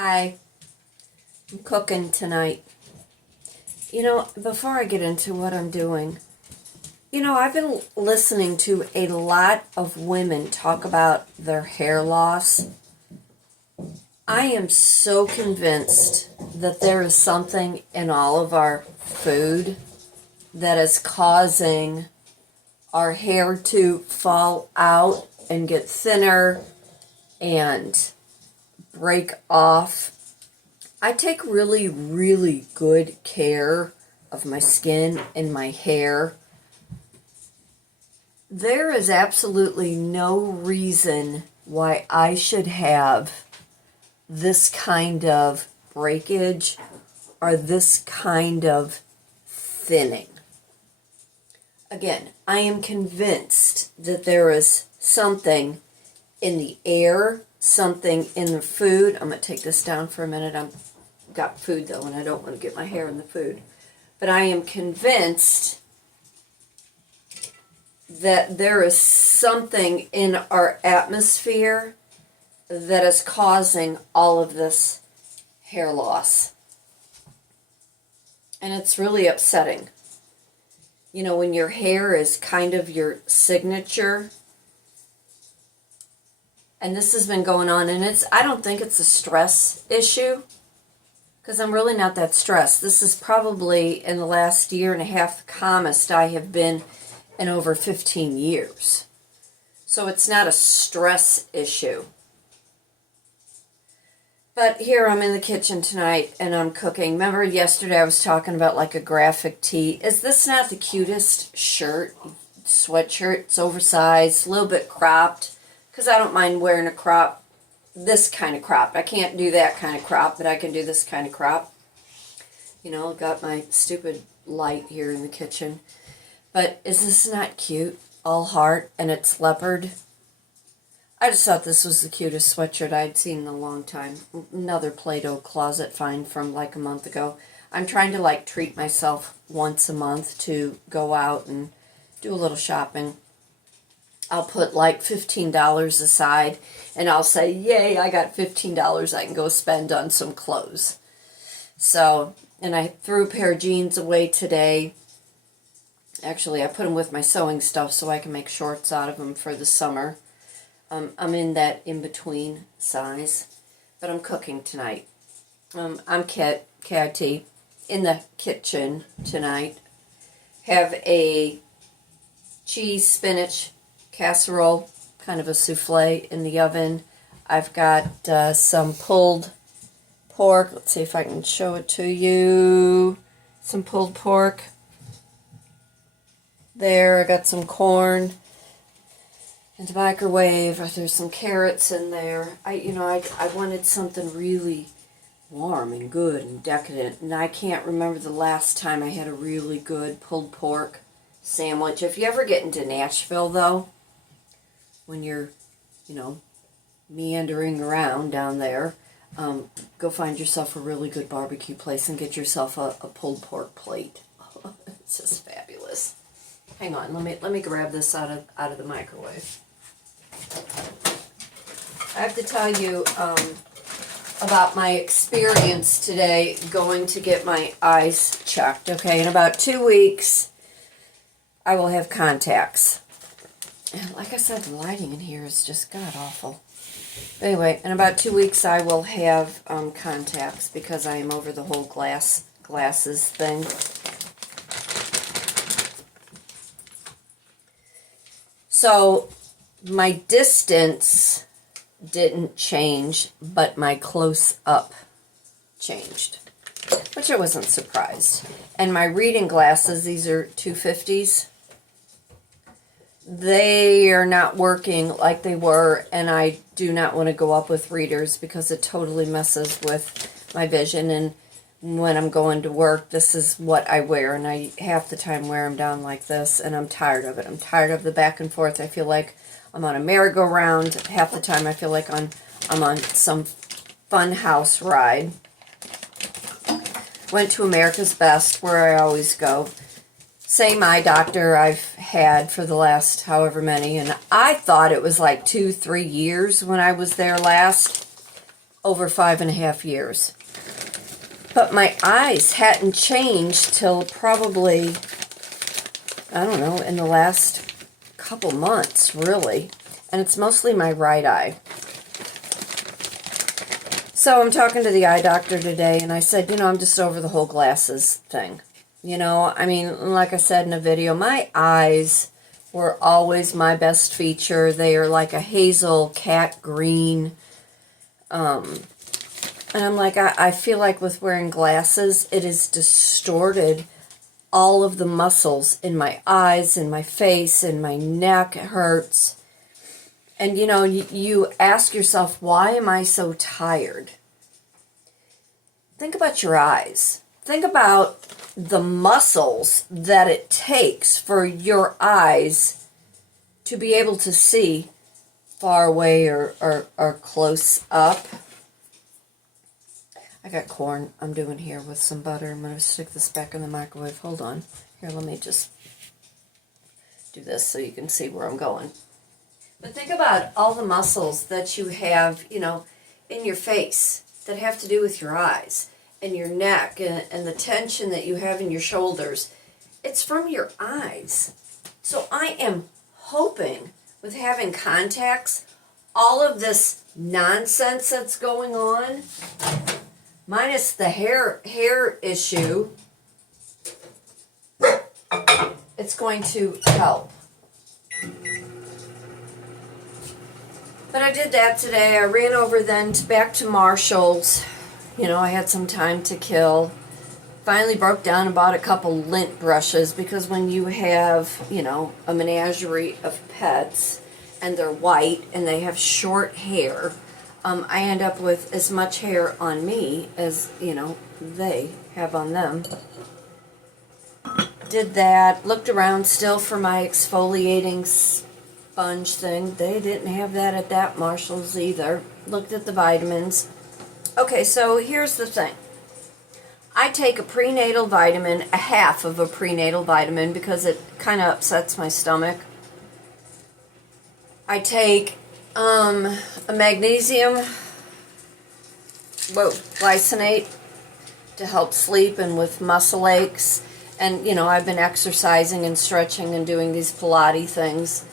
Hi, I'm cooking tonight. Before I get into what I'm doing, I've been listening to a lot of women talk about their hair loss. I am so convinced that there is something in all of our food that is causing our hair to fall out and get thinner and break off. I take really, really good care of my skin and my hair. There is absolutely no reason why I should have this kind of breakage or this kind of thinning. Again, I am convinced that there is something in the air, something in the food. I'm going to take this down for a minute. I've got food though, and I don't want to get my hair in the food. But I am convinced that there is something in our atmosphere that is causing all of this hair loss. And it's really upsetting. When your hair is kind of your signature. And this has been going on, and I don't think it's a stress issue, because I'm really not that stressed. This is probably, in the last year and a half, the calmest I have been in over 15 years. So it's not a stress issue. But here I'm in the kitchen tonight, and I'm cooking. Remember yesterday I was talking about like a graphic tee? Is this not the cutest sweatshirt? It's oversized, a little bit cropped, because I don't mind wearing a crop, this kind of crop. I can't do that kind of crop, but I can do this kind of crop. Got my stupid light here in the kitchen. But is this not cute? All heart, and it's leopard. I just thought this was the cutest sweatshirt I'd seen in a long time. Another Play-Doh closet find from like a month ago. I'm trying to treat myself once a month to go out and do a little shopping. I'll put $15 aside, and I'll say, yay, I got $15 I can go spend on some clothes. So, and I threw a pair of jeans away today. Actually, I put them with my sewing stuff so I can make shorts out of them for the summer. I'm in that in-between size, but I'm cooking tonight. I'm K-I-T, in the kitchen tonight. Have a cheese spinach casserole, kind of a souffle in the oven. I've got some pulled pork. Let's see if I can show it to you. Some pulled pork. There, I got some corn in the microwave. There's some carrots in there. I wanted something really warm and good and decadent, and I can't remember the last time I had a really good pulled pork sandwich. If you ever get into Nashville, though, when you're, meandering around down there, go find yourself a really good barbecue place and get yourself a pulled pork plate. It's just fabulous. Hang on, let me grab this out of the microwave. I have to tell you about my experience today going to get my eyes checked. Okay, in about 2 weeks, I will have contacts. And like I said, the lighting in here is just god-awful. Anyway, in about 2 weeks, I will have contacts because I am over the whole glasses thing. So, my distance didn't change, but my close-up changed, which I wasn't surprised. And my reading glasses, these are 250s, they are not working like they were, and I do not want to go up with readers because it totally messes with my vision. And when I'm going to work, this is what I wear, and I half the time wear them down like this, and I'm tired of it. I'm tired of the back and forth. I feel like I'm on a merry-go-round. Half the time I feel like I'm on some fun house ride. Went to America's Best, where I always go. Same eye doctor I've had for the last however many, and I thought it was like 2-3 years when I was there last. over 5.5 years. But my eyes hadn't changed till probably, I don't know, in the last couple months, really. And it's mostly my right eye. So I'm talking to the eye doctor today, and I said, I'm just over the whole glasses thing. I mean, like I said in a video, my eyes were always my best feature. They are like a hazel cat green. And I'm like, I feel like with wearing glasses, it has distorted all of the muscles in my eyes, in my face, in my neck. It hurts. And, you ask yourself, why am I so tired? Think about your eyes. Think about the muscles that it takes for your eyes to be able to see far away or close up. I got corn I'm doing here with some butter. I'm going to stick this back in the microwave. Hold on. Here, let me just do this so you can see where I'm going. But think about all the muscles that you have, in your face that have to do with your eyes and your neck and the tension that you have in your shoulders. It's from your eyes. So I am hoping with having contacts, all of this nonsense that's going on, minus the hair issue, it's going to help. But I did that today. I ran over then back to Marshall's. I had some time to kill. Finally broke down and bought a couple lint brushes because when you have, a menagerie of pets and they're white and they have short hair, I end up with as much hair on me as, they have on them. Did that. Looked around still for my exfoliating sponge thing. They didn't have that at that Marshall's either. Looked at the vitamins. Okay, so here's the thing. I take a prenatal vitamin, a half of a prenatal vitamin, because it kind of upsets my stomach. I take a magnesium glycinate to help sleep and with muscle aches. And, I've been exercising and stretching and doing these Pilates things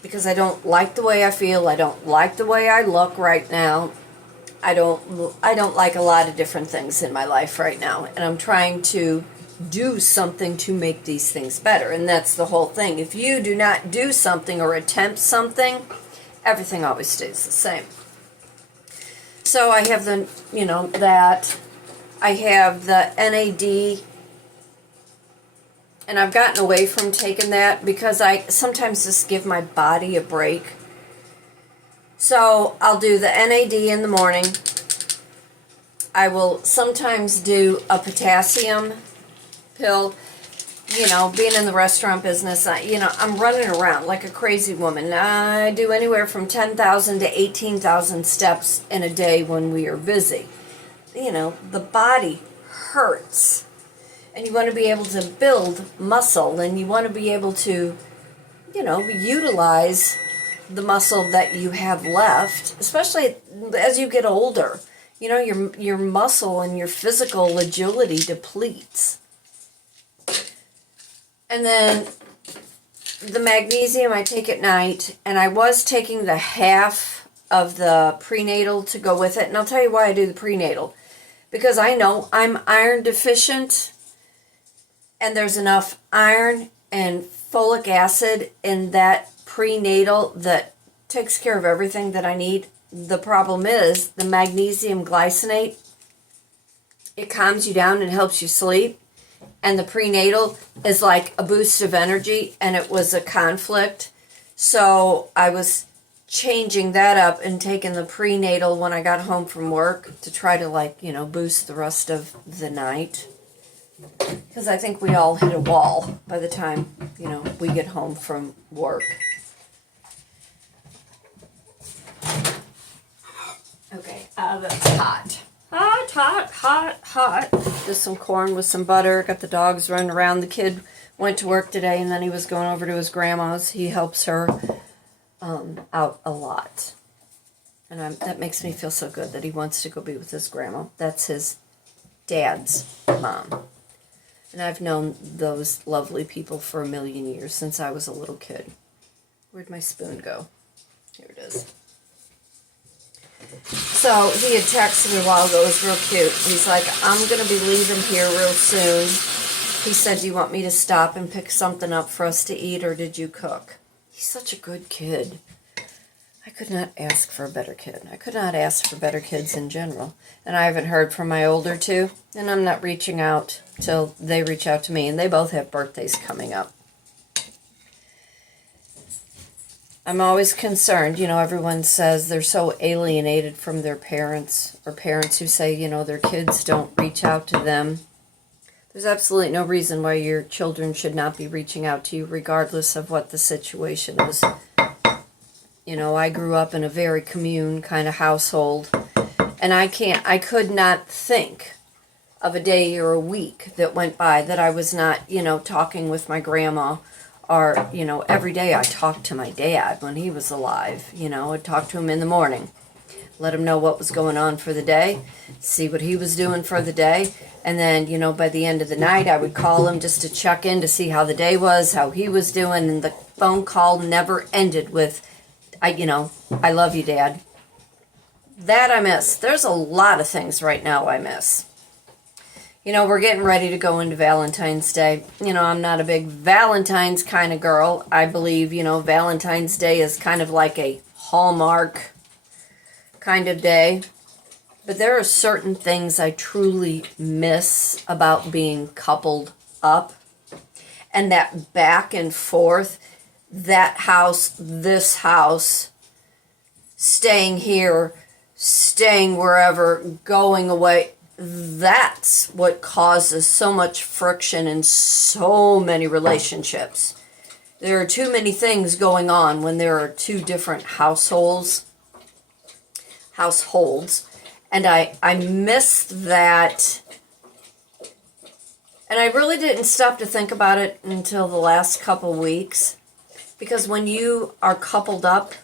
because I don't like the way I feel. I don't like the way I look right now. I don't like a lot of different things in my life right now. And I'm trying to do something to make these things better. And that's the whole thing. If you do not do something or attempt something, everything always stays the same. So I have that. I have the NAD. And I've gotten away from taking that because I sometimes just give my body a break. So I'll do the NAD in the morning. I will sometimes do a potassium pill. Being in the restaurant business, I'm running around like a crazy woman. I do anywhere from 10,000 to 18,000 steps in a day when we are busy. The body hurts. And you want to be able to build muscle, and you want to be able to, utilize the muscle that you have left, especially as you get older. Your muscle and your physical agility depletes. And then the magnesium I take at night, and I was taking the half of the prenatal to go with it. And I'll tell you why I do the prenatal. Because I know I'm iron deficient. And there's enough iron and folic acid in that prenatal that takes care of everything that I need. The problem is the magnesium glycinate. It calms you down and helps you sleep. And the prenatal is like a boost of energy, and it was a conflict. So I was changing that up and taking the prenatal when I got home from work to try to boost the rest of the night. Because I think we all hit a wall by the time, we get home from work. Okay, that's hot. Hot. Just some corn with some butter. Got the dogs running around. The kid went to work today, and then he was going over to his grandma's. He helps her out a lot. And that makes me feel so good that he wants to go be with his grandma. That's his dad's mom. And I've known those lovely people for a million years, since I was a little kid. Where'd my spoon go? Here it is. So he had texted me a while ago. It was real cute. He's like, I'm going to be leaving here real soon. He said, do you want me to stop and pick something up for us to eat, or did you cook? He's such a good kid. I could not ask for a better kid. I could not ask for better kids in general. And I haven't heard from my older two, and I'm not reaching out till they reach out to me, and they both have birthdays coming up. I'm always concerned, everyone says they're so alienated from their parents, or parents who say, their kids don't reach out to them. There's absolutely no reason why your children should not be reaching out to you, regardless of what the situation is. I grew up in a very commune kind of household, and I could not think of a day or a week that went by that I was not, talking with my grandma, or, every day I talked to my dad when he was alive. I'd talk to him in the morning, let him know what was going on for the day, see what he was doing for the day, and then, by the end of the night, I would call him just to check in to see how the day was, how he was doing, and the phone call never ended with, I love you, Dad. That I miss. There's a lot of things right now I miss. We're getting ready to go into Valentine's Day. I'm not a big Valentine's kind of girl. I believe, Valentine's Day is kind of like a Hallmark kind of day. But there are certain things I truly miss about being coupled up. And that back and forth, that house, this house, staying here, staying wherever, going away. That's what causes so much friction in so many relationships. There are too many things going on when there are two different households. And I miss that. And I really didn't stop to think about it until the last couple weeks. Because when you are coupled up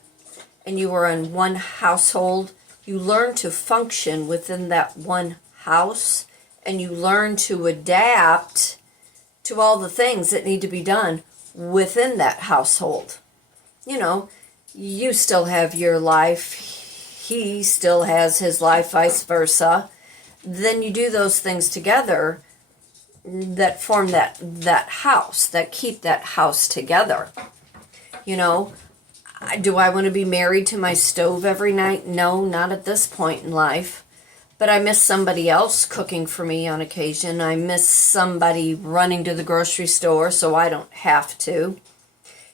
and you are in one household, you learn to function within that one house, and you learn to adapt to all the things that need to be done within that household. You still have your life, he still has his life, vice versa. Then you do those things together that form that house, that keep that house together. Do I want to be married to my stove every night? No, not at this point in life. But I miss somebody else cooking for me on occasion. I miss somebody running to the grocery store so I don't have to.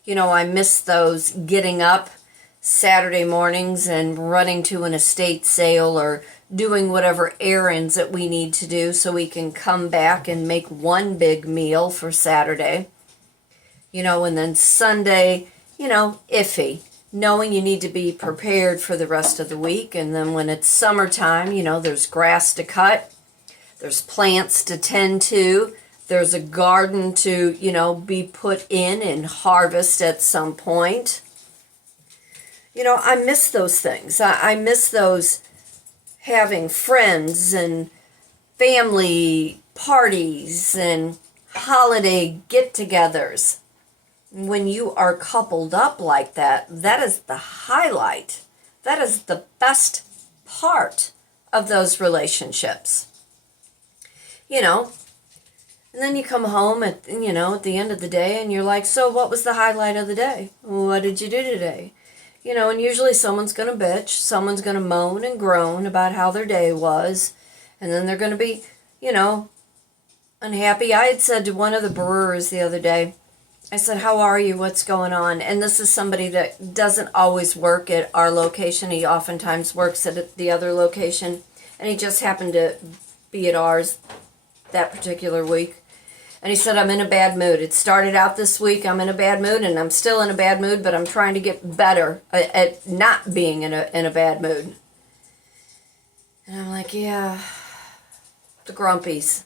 I miss those getting up Saturday mornings and running to an estate sale or doing whatever errands that we need to do so we can come back and make one big meal for Saturday. And then Sunday, iffy. Knowing you need to be prepared for the rest of the week. And then when it's summertime, there's grass to cut. There's plants to tend to. There's a garden to, be put in and harvest at some point. I miss those things. I miss those having friends and family parties and holiday get-togethers. When you are coupled up like that, that is the highlight. That is the best part of those relationships. And then you come home at the end of the day and you're like, so what was the highlight of the day? What did you do today? And usually someone's going to bitch, someone's going to moan and groan about how their day was, and then they're going to be, unhappy. I had said to one of the brewers the other day, I said, how are you? What's going on? And this is somebody that doesn't always work at our location. He oftentimes works at the other location. And he just happened to be at ours that particular week. And he said, I'm in a bad mood. It started out this week, I'm in a bad mood, and I'm still in a bad mood, but I'm trying to get better at not being in a bad mood. And I'm like, yeah, the grumpies.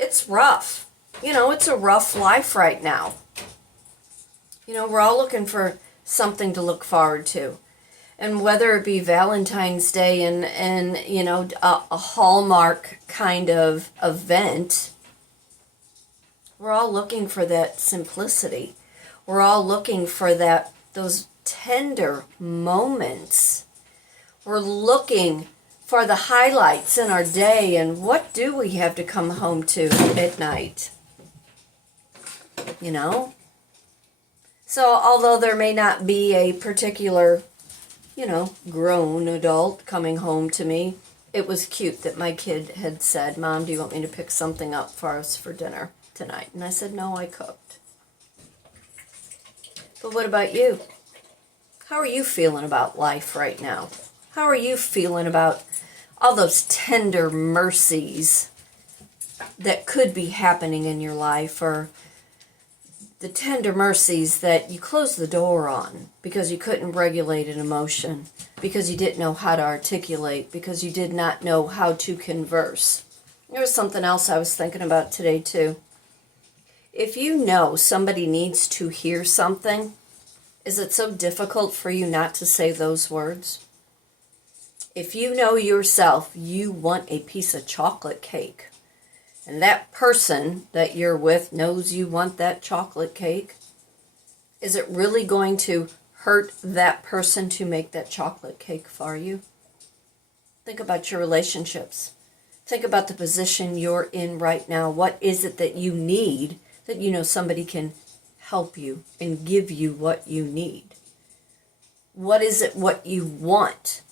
It's rough. It's a rough life right now. We're all looking for something to look forward to. And whether it be Valentine's Day and you know, a Hallmark kind of event, we're all looking for that simplicity. We're all looking for those tender moments. We're looking for the highlights in our day, and what do we have to come home to at night? You know? So although there may not be a particular, you know, grown adult coming home to me, it was cute that my kid had said, "Mom, do you want me to pick something up for us for dinner tonight?" And I said, "No, I cooked." But what about you? How are you feeling about life right now? How are you feeling about all those tender mercies that could be happening in your life, or the tender mercies that you closed the door on because you couldn't regulate an emotion, because you didn't know how to articulate, because you did not know how to converse? There was something else I was thinking about today too. If you know somebody needs to hear something, is it so difficult for you not to say those words? If you know yourself, you want a piece of chocolate cake, and that person that you're with knows you want that chocolate cake, is it really going to hurt that person to make that chocolate cake for you? Think about your relationships. Think about the position you're in right now. What is it that you need that you know somebody can help you and give you what you need? What is it what you want?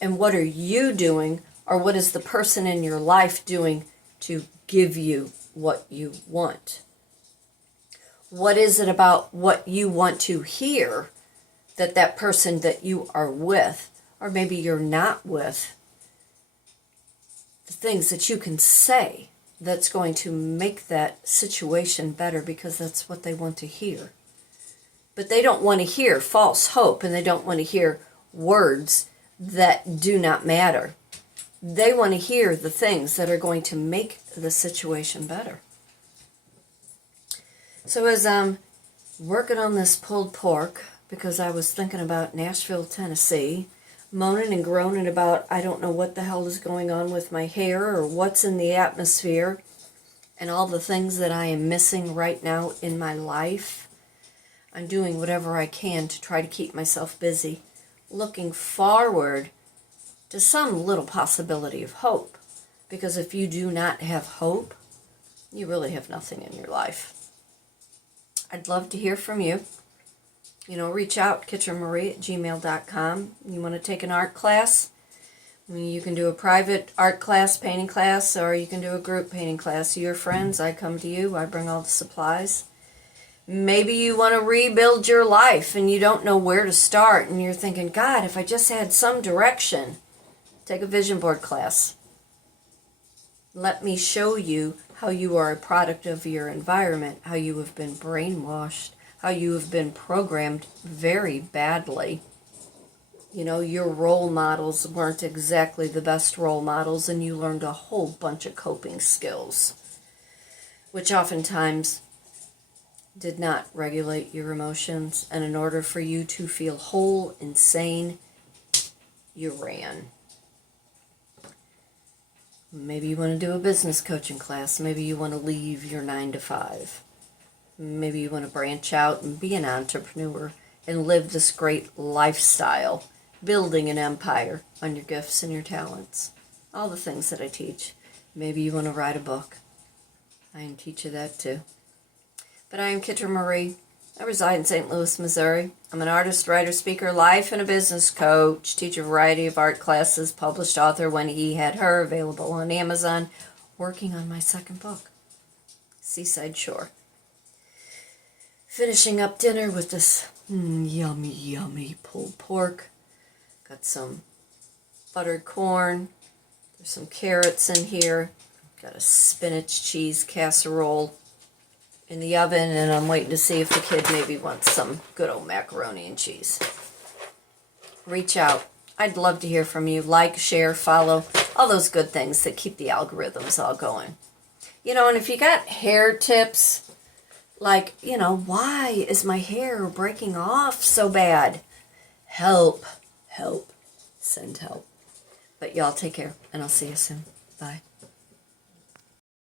And what are you doing, or what is the person in your life doing to give you what you want? What is it about what you want to hear that that person that you are with, or maybe you're not with, the things that you can say that's going to make that situation better, because that's what they want to hear. But they don't want to hear false hope, and they don't want to hear words that do not matter. They want to hear the things that are going to make the situation better. So as I'm working on this pulled pork, because I was thinking about Nashville, Tennessee, moaning and groaning about I don't know what the hell is going on with my hair, or what's in the atmosphere, and all the things that I am missing right now in my life, I'm doing whatever I can to try to keep myself busy, looking forward to some little possibility of hope. Because if you do not have hope, you really have nothing in your life. I'd love to hear from you. You know, reach out, kitrynmarie@gmail.com. You want to take an art class? You can do a private art class, painting class, or you can do a group painting class. Your friends, I come to you, I bring all the supplies. Maybe you want to rebuild your life and you don't know where to start, and you're thinking, God, if I just had some direction. Take a vision board class. Let me show you how you are a product of your environment, how you have been brainwashed, how you have been programmed very badly. You know, your role models weren't exactly the best role models, and you learned a whole bunch of coping skills, which oftentimes did not regulate your emotions. And in order for you to feel whole and sane, you ran. Maybe you want to do a business coaching class. Maybe you want to leave your 9 to 5. Maybe you want to branch out and be an entrepreneur and live this great lifestyle, building an empire on your gifts and your talents. All the things that I teach. Maybe you want to write a book. I can teach you that too. But I am Kitryn Marie. I reside in St. Louis, Missouri. I'm an artist, writer, speaker, life and a business coach, teach a variety of art classes, published author When He Had Her, available on Amazon, working on my second book, Seaside Shore. Finishing up dinner with this yummy, yummy pulled pork. Got some buttered corn. There's some carrots in here. Got a spinach cheese casserole in the oven, and I'm waiting to see if the kid maybe wants some good old macaroni and cheese. Reach out. I'd love to hear from you. Like, share, follow, all those good things that keep the algorithms all going. You know, and if you got hair tips, like, you know, why is my hair breaking off so bad? Help. help. Send help. But y'all take care, and I'll see you soon. Bye.